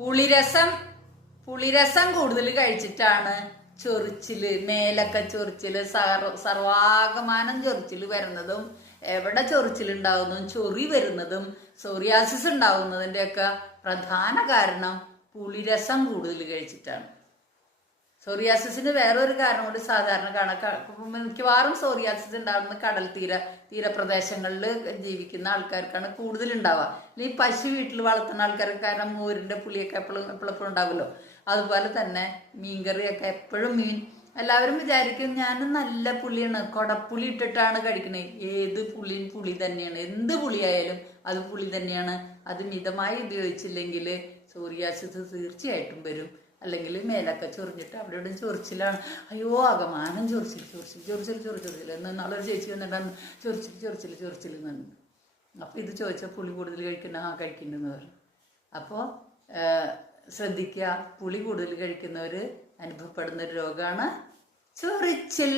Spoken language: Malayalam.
പുളിരസം പുളിരസം കൂടുതൽ കഴിച്ചിട്ടാണ് ചൊറിച്ചിൽ മേലൊക്കെ ചൊറിച്ചിൽ സർവ സർവാഗമാനം ചൊറിച്ചിൽ വരുന്നതും എവിടെ ചൊറിച്ചിലുണ്ടാവുന്നതും ചൊറി വരുന്നതും സോറിയാസിസ് ഉണ്ടാവുന്നതിന്റെയൊക്കെ പ്രധാന കാരണം പുളിരസം കൂടുതൽ കഴിച്ചിട്ടാണ്. സോറിയാസിസിന് വേറൊരു കാരണം കൊണ്ട് സാധാരണ കാണാം. മിക്കവാറും സോറിയാസിസ് ഉണ്ടാകുന്ന കടൽ തീര തീരപ്രദേശങ്ങളിൽ ജീവിക്കുന്ന ആൾക്കാർക്കാണ് കൂടുതൽ ഉണ്ടാവുക ഈ പശു വീട്ടിൽ വളർത്തുന്ന ആൾക്കാർക്ക് കാരണം മോരിന്റെ പുളിയൊക്കെ എപ്പോഴും എപ്പോഴെപ്പോഴും ഉണ്ടാവുമല്ലോ. അതുപോലെ തന്നെ മീൻകറിയൊക്കെ എപ്പോഴും മീൻ. എല്ലാവരും വിചാരിക്കും ഞാൻ നല്ല പുളിയാണ് കൊടപ്പുളി ഇട്ടിട്ടാണ് കഴിക്കുന്നത് ഏത് പുളിയും പുളി തന്നെയാണ്. എന്ത് പുളിയായാലും അത് പുളി തന്നെയാണ്. അത് മിതമായി ഉപയോഗിച്ചില്ലെങ്കിൽ സോറിയാസിസ് തീർച്ചയായിട്ടും വരും. അല്ലെങ്കിൽ മേലൊക്കെ ചൊറിഞ്ഞിട്ട് അവിടെ ഇവിടെ ചൊറിച്ചിലാണ്. അയ്യോ അകമാനം ചൊറിച്ചിൽ ചൊറിച്ചിൽ ചൊറിച്ചിൽ ചൊറി ചൊറിച്ചിൽ. എന്ന് നാളൊരു ചേച്ചി വന്നിട്ടാണ് ചൊറിച്ചിൽ ചൊറിച്ചിൽ ചൊറിച്ചിൽ നിന്ന് അപ്പോൾ ഇത് ചോദിച്ചാൽ പുളി കൂടുതൽ കഴിക്കുന്ന ആ കഴിക്കുന്നെന്ന് പറഞ്ഞു. അപ്പോൾ ശ്രദ്ധിക്കുക പുളി കൂടുതൽ കഴിക്കുന്നവർ അനുഭവപ്പെടുന്ന രോഗമാണ് ചൊറിച്ചിൽ.